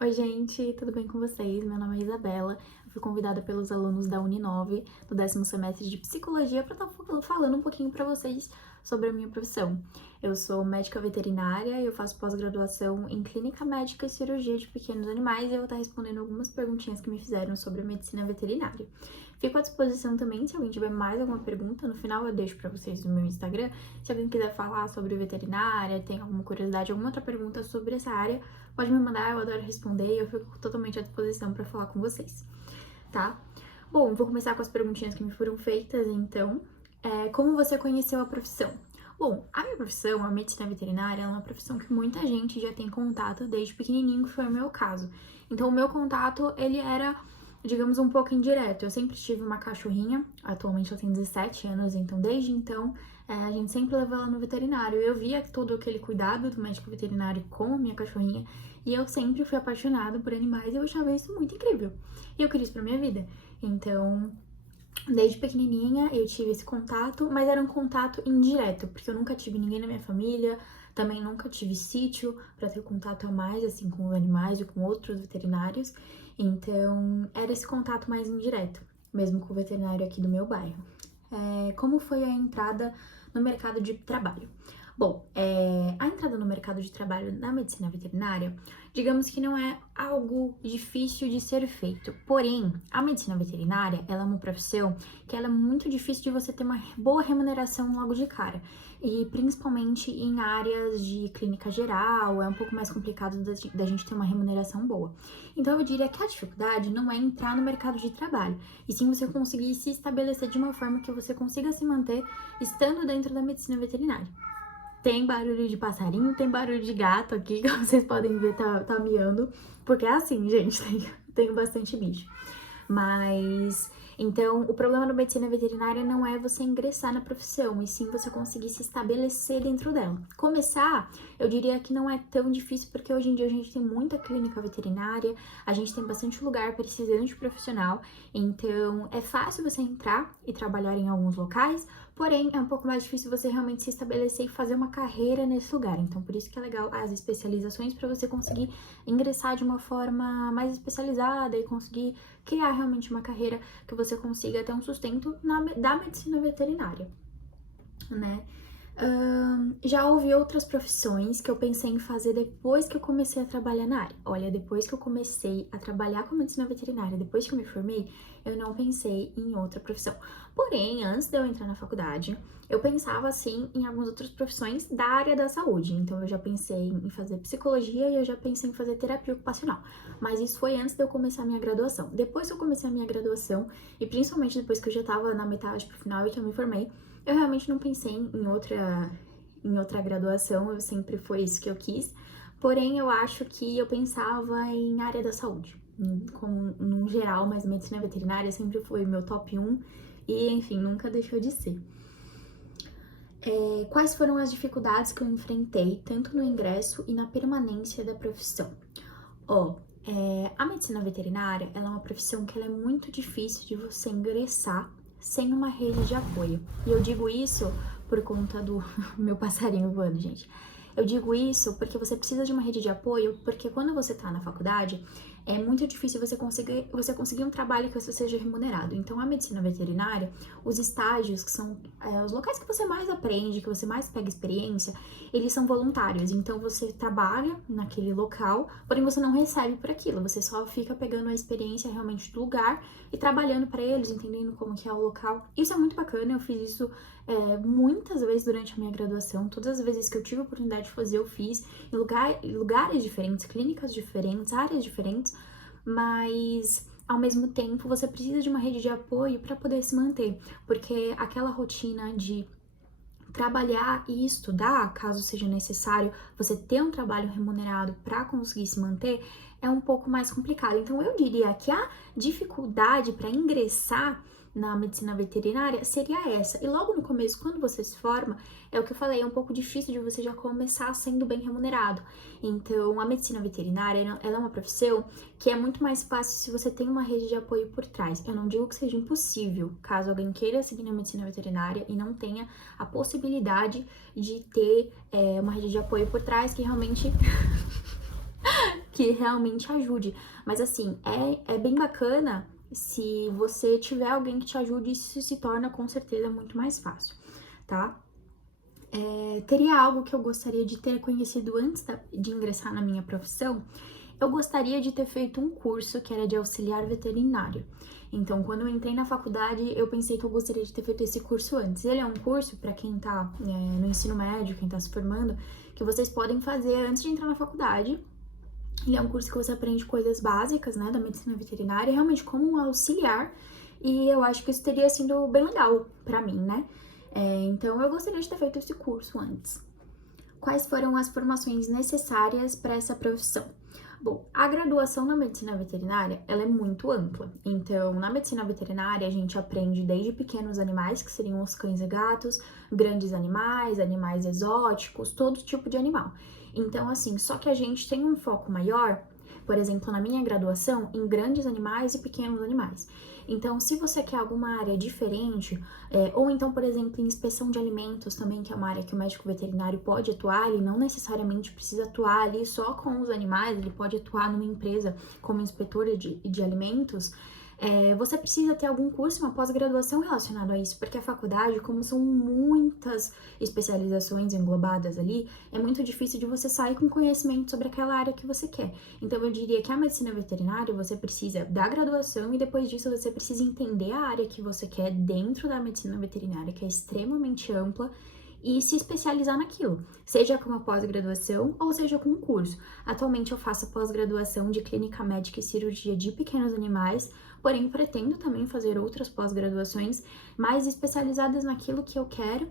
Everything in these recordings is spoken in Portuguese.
Oi, gente, tudo bem com vocês? Meu nome é Isabela. Eu fui convidada pelos alunos da Uninove do 10º semestre de Psicologia para estar falando um pouquinho para vocês sobre a minha profissão. Eu sou médica veterinária, eu faço pós-graduação em Clínica Médica e Cirurgia de Pequenos Animais e eu vou estar respondendo algumas perguntinhas que me fizeram sobre a medicina veterinária. Fico à disposição também se alguém tiver mais alguma pergunta. No final eu deixo para vocês no meu Instagram. Se alguém quiser falar sobre veterinária, tem alguma curiosidade, alguma outra pergunta sobre essa área, pode me mandar, eu adoro responder e eu fico totalmente à disposição para falar com vocês, tá? Bom, vou começar com as perguntinhas que me foram feitas, então. Como você conheceu a profissão? Bom, a minha profissão, a medicina veterinária, é uma profissão que muita gente já tem contato desde pequenininho, que foi o meu caso. Então, o meu contato, ele era, digamos, um pouco indireto. Eu sempre tive uma cachorrinha, atualmente ela tem 17 anos, então desde então a gente sempre levou ela no veterinário. Eu via todo aquele cuidado do médico veterinário com a minha cachorrinha e eu sempre fui apaixonada por animais e eu achava isso muito incrível. E eu queria isso pra minha vida. Então, desde pequenininha eu tive esse contato, mas era um contato indireto, porque eu nunca tive ninguém na minha família, também nunca tive sítio para ter contato a mais, assim, com os animais e com outros veterinários. Então, era esse contato mais indireto, mesmo com o veterinário aqui do meu bairro. Como foi a entrada no mercado de trabalho? Bom, a entrada no mercado de trabalho na medicina veterinária, digamos que não é algo difícil de ser feito. Porém, a medicina veterinária, ela é uma profissão que ela é muito difícil de você ter uma boa remuneração logo de cara. E principalmente em áreas de clínica geral, é um pouco mais complicado da gente ter uma remuneração boa. Então, eu diria que a dificuldade não é entrar no mercado de trabalho, e sim você conseguir se estabelecer de uma forma que você consiga se manter estando dentro da medicina veterinária. Tem barulho de passarinho, tem barulho de gato aqui, que vocês podem ver, tá miando. Porque é assim, gente, tem bastante bicho. Mas, então, o problema da medicina veterinária não é você ingressar na profissão, e sim você conseguir se estabelecer dentro dela. Começar, eu diria que não é tão difícil, porque hoje em dia a gente tem muita clínica veterinária, a gente tem bastante lugar precisando de profissional, então é fácil você entrar e trabalhar em alguns locais, porém é um pouco mais difícil você realmente se estabelecer e fazer uma carreira nesse lugar. Então, por isso que é legal as especializações, para você conseguir ingressar de uma forma mais especializada e conseguir criar realmente uma carreira que você consiga ter um sustento da medicina veterinária, né? Já houve outras profissões que eu pensei em fazer depois que eu comecei a trabalhar na área. Olha, depois que eu comecei a trabalhar com medicina veterinária, depois que eu me formei, eu não pensei em outra profissão. Porém, antes de eu entrar na faculdade, eu pensava assim em algumas outras profissões da área da saúde. Então, eu já pensei em fazer psicologia e eu já pensei em fazer terapia ocupacional. Mas isso foi antes de eu começar a minha graduação. Depois que eu comecei a minha graduação, e principalmente depois que eu já estava na metade pro final e que eu me formei, eu realmente não pensei em outra graduação, eu sempre foi isso que eu quis. Porém, eu acho que eu pensava em área da saúde, num geral, mas medicina veterinária sempre foi meu top 1 e, enfim, nunca deixou de ser. Quais foram as dificuldades que eu enfrentei, tanto no ingresso e na permanência da profissão? A medicina veterinária, ela é uma profissão que ela é muito difícil de você ingressar sem uma rede de apoio. E eu digo isso por conta do meu passarinho voando, gente. Eu digo isso porque você precisa de uma rede de apoio, porque quando você tá na faculdade, é muito difícil você conseguir um trabalho que você seja remunerado. Então, a medicina veterinária, os estágios, que são os locais que você mais aprende, que você mais pega experiência, eles são voluntários. Então, você trabalha naquele local, porém você não recebe por aquilo. Você só fica pegando a experiência realmente do lugar e trabalhando para eles, entendendo como que é o local. Isso é muito bacana, eu fiz isso muitas vezes durante a minha graduação. Todas as vezes que eu tive a oportunidade de fazer, eu fiz em lugares diferentes, clínicas diferentes, áreas diferentes, mas ao mesmo tempo você precisa de uma rede de apoio para poder se manter, porque aquela rotina de trabalhar e estudar, caso seja necessário você ter um trabalho remunerado para conseguir se manter, é um pouco mais complicado. Então, eu diria que a dificuldade para ingressar na medicina veterinária seria essa. E logo no começo, quando você se forma, é o que eu falei, é um pouco difícil de você já começar sendo bem remunerado. Então, a medicina veterinária, ela é uma profissão que é muito mais fácil se você tem uma rede de apoio por trás. Eu não digo que seja impossível, caso alguém queira seguir na medicina veterinária e não tenha a possibilidade de ter uma rede de apoio por trás que realmente que realmente ajude. Mas assim, é bem bacana se você tiver alguém que te ajude, isso se torna com certeza muito mais fácil, tá? Teria algo que eu gostaria de ter conhecido antes de ingressar na minha profissão? Eu gostaria de ter feito um curso que era de auxiliar veterinário. Então, quando eu entrei na faculdade, eu pensei que eu gostaria de ter feito esse curso antes. Ele é um curso para quem tá no ensino médio, quem tá se formando, que vocês podem fazer antes de entrar na faculdade. Ele é um curso que você aprende coisas básicas, né, da medicina veterinária, realmente como um auxiliar, e eu acho que isso teria sido bem legal pra mim, né? Então, eu gostaria de ter feito esse curso antes. Quais foram as formações necessárias para essa profissão? Bom, a graduação na medicina veterinária, ela é muito ampla. Então, na medicina veterinária, a gente aprende desde pequenos animais, que seriam os cães e gatos, grandes animais, animais exóticos, todo tipo de animal. Então, assim, só que a gente tem um foco maior, por exemplo, na minha graduação, em grandes animais e pequenos animais. Então, se você quer alguma área diferente, ou então, por exemplo, em inspeção de alimentos também, que é uma área que o médico veterinário pode atuar, ele não necessariamente precisa atuar ali só com os animais, ele pode atuar numa empresa como inspetor de alimentos. Você precisa ter algum curso, uma pós-graduação relacionado a isso, porque a faculdade, como são muitas especializações englobadas ali, é muito difícil de você sair com conhecimento sobre aquela área que você quer. Então, eu diria que a medicina veterinária, você precisa da graduação e depois disso você precisa entender a área que você quer dentro da medicina veterinária, que é extremamente ampla, e se especializar naquilo, seja com uma pós-graduação ou seja com um curso. Atualmente eu faço pós-graduação de clínica médica e cirurgia de pequenos animais, porém pretendo também fazer outras pós-graduações mais especializadas naquilo que eu quero,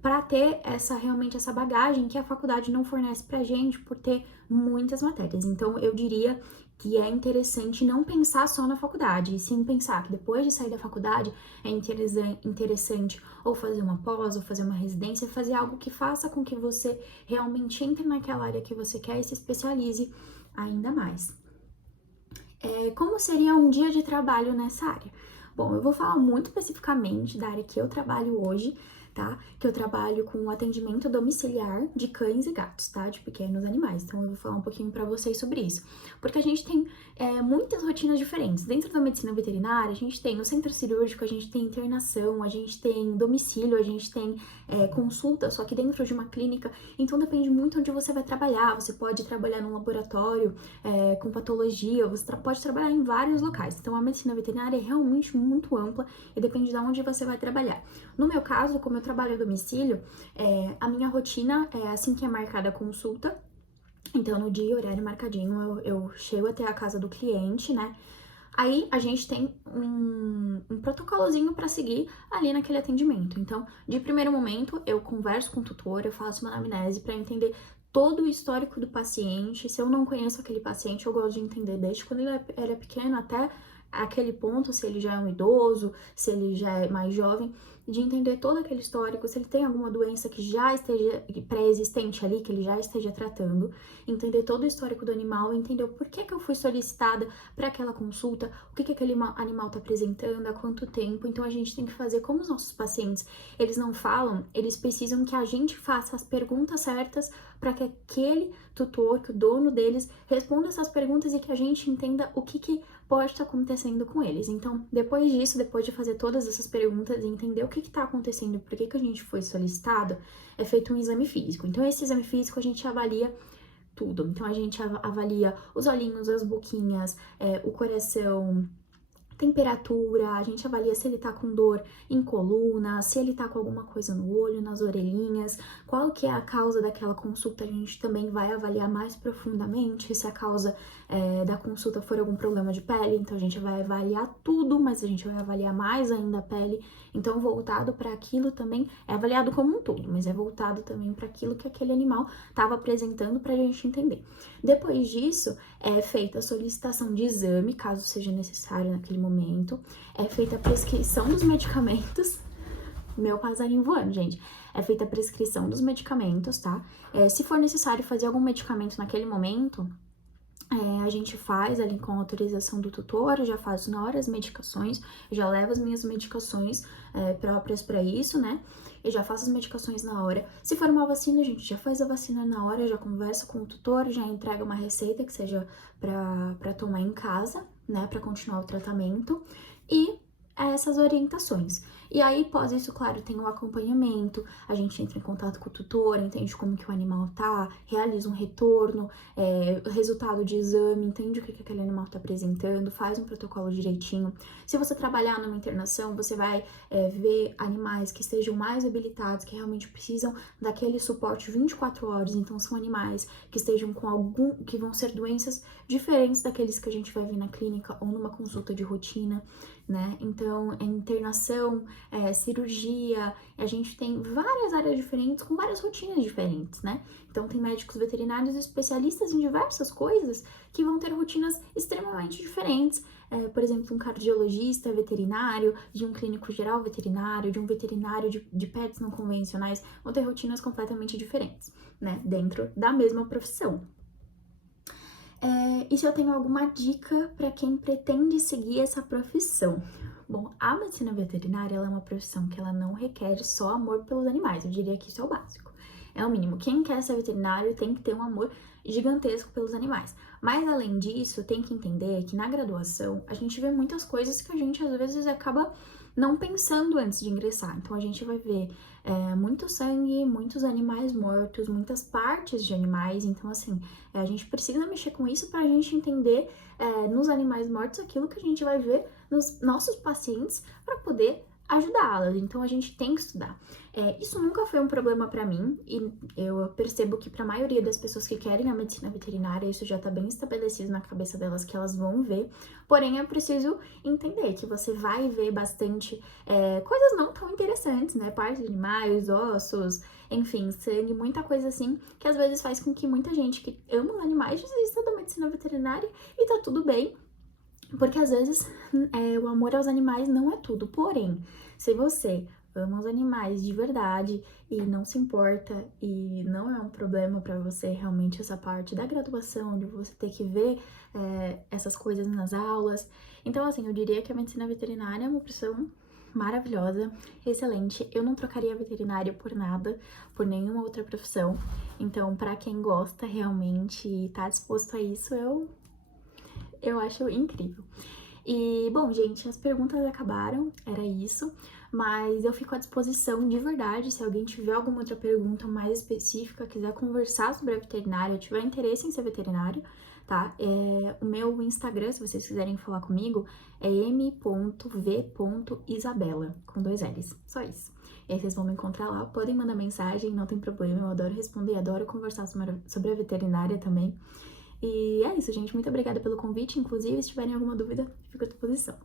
para ter realmente essa bagagem que a faculdade não fornece pra gente por ter muitas matérias. Então eu diria que é interessante não pensar só na faculdade, e sim pensar que depois de sair da faculdade é interessante ou fazer uma pós, ou fazer uma residência, fazer algo que faça com que você realmente entre naquela área que você quer e se especialize ainda mais. Como seria um dia de trabalho nessa área? Bom, eu vou falar muito especificamente da área que eu trabalho hoje, tá? Que eu trabalho com atendimento domiciliar de cães e gatos, tá? De pequenos animais. Então eu vou falar um pouquinho pra vocês sobre isso. Porque a gente tem muitas rotinas diferentes. Dentro da medicina veterinária, a gente tem o centro cirúrgico, a gente tem internação, a gente tem domicílio, a gente tem consulta, só que dentro de uma clínica. Então depende muito onde você vai trabalhar. Você pode trabalhar num laboratório com patologia, você pode trabalhar em vários locais. Então a medicina veterinária é realmente muito ampla e depende de onde você vai trabalhar. No meu caso, como eu trabalho a domicílio, a minha rotina é assim que é marcada a consulta. Então, no dia, horário marcadinho, eu chego até a casa do cliente, né? Aí a gente tem um protocolozinho para seguir ali naquele atendimento. Então, de primeiro momento, eu converso com o tutor, eu faço uma anamnese para entender todo o histórico do paciente. Se eu não conheço aquele paciente, eu gosto de entender desde quando ele era pequeno até aquele ponto, se ele já é um idoso, se ele já é mais jovem, de entender todo aquele histórico, se ele tem alguma doença que já esteja pré-existente ali, que ele já esteja tratando, entender todo o histórico do animal, entender o porquê que eu fui solicitada para aquela consulta, o que aquele animal está apresentando, há quanto tempo. Então a gente tem que fazer como os nossos pacientes, eles não falam, eles precisam que a gente faça as perguntas certas para que aquele tutor, que o dono deles, responda essas perguntas e que a gente entenda o que pode estar acontecendo com eles. Então, depois disso, depois de fazer todas essas perguntas e entender o que está acontecendo e por que a gente foi solicitado, é feito um exame físico. Então, esse exame físico a gente avalia tudo. Então, a gente avalia os olhinhos, as boquinhas, o coração, temperatura, a gente avalia se ele tá com dor em coluna, se ele tá com alguma coisa no olho, nas orelhinhas, qual que é a causa daquela consulta, a gente também vai avaliar mais profundamente. Se a causa da consulta for algum problema de pele, então a gente vai avaliar tudo, mas a gente vai avaliar mais ainda a pele. Então, voltado para aquilo também, é avaliado como um todo, mas é voltado também para aquilo que aquele animal estava apresentando para a gente entender. Depois disso, é feita a solicitação de exame, caso seja necessário naquele momento, é feita a prescrição dos medicamentos. Meu passarinho voando, gente. É feita a prescrição dos medicamentos, tá? Se for necessário fazer algum medicamento naquele momento, gente faz ali com a autorização do tutor, eu já faço na hora as medicações, eu já levo as minhas medicações próprias para isso, né? Eu já faço as medicações na hora. Se for uma vacina, a gente já faz a vacina na hora, já conversa com o tutor, já entrega uma receita que seja para tomar em casa, né, para continuar o tratamento. E essas orientações. E aí, após isso, claro, tem um acompanhamento, a gente entra em contato com o tutor, entende como que o animal tá, realiza um retorno, resultado de exame, entende o que aquele animal tá apresentando, faz um protocolo direitinho. Se você trabalhar numa internação, você vai ver animais que estejam mais habilitados, que realmente precisam daquele suporte 24 horas, então são animais que estejam com que vão ser doenças diferentes daqueles que a gente vai ver na clínica ou numa consulta de rotina, né? Então, internação, cirurgia, a gente tem várias áreas diferentes com várias rotinas diferentes, né? Então, tem médicos veterinários especialistas em diversas coisas que vão ter rotinas extremamente diferentes. Por exemplo, um cardiologista veterinário, de um clínico geral veterinário, de um veterinário de pets não convencionais, vão ter rotinas completamente diferentes, né? Dentro da mesma profissão. E se eu tenho alguma dica para quem pretende seguir essa profissão? Bom, a medicina veterinária ela é uma profissão que ela não requer só amor pelos animais, eu diria que isso é o básico. É o mínimo. Quem quer ser veterinário tem que ter um amor gigantesco pelos animais. Mas além disso, tem que entender que na graduação a gente vê muitas coisas que a gente às vezes acaba não pensando antes de ingressar. Então a gente vai ver muito sangue, muitos animais mortos, muitas partes de animais. Então, assim, a gente precisa mexer com isso para a gente entender nos animais mortos aquilo que a gente vai ver nos nossos pacientes para poder ajudá-las. Então a gente tem que estudar. Isso nunca foi um problema para mim e eu percebo que para a maioria das pessoas que querem a medicina veterinária isso já tá bem estabelecido na cabeça delas que elas vão ver. Porém é preciso entender que você vai ver bastante coisas não tão interessantes, né? Partes de animais, ossos, enfim, sangue, muita coisa assim que às vezes faz com que muita gente que ama os animais desista da medicina veterinária e tá tudo bem. Porque às vezes o amor aos animais não é tudo. Porém, se você ama os animais de verdade e não se importa e não é um problema para você realmente essa parte da graduação, de você ter que ver essas coisas nas aulas. Então, assim, eu diria que a medicina veterinária é uma profissão maravilhosa, excelente. Eu não trocaria veterinária por nada, por nenhuma outra profissão. Então, para quem gosta realmente e tá disposto a isso, eu acho incrível. E, bom, gente, as perguntas acabaram, era isso, mas eu fico à disposição de verdade, se alguém tiver alguma outra pergunta mais específica, quiser conversar sobre a veterinária, tiver interesse em ser veterinário, tá? O meu Instagram, se vocês quiserem falar comigo, é m.v.isabela, com 2 L's, só isso. E aí vocês vão me encontrar lá, podem mandar mensagem, não tem problema, eu adoro responder, adoro conversar sobre a veterinária também. E é isso, gente. Muito obrigada pelo convite. Inclusive, se tiverem alguma dúvida, fico à disposição.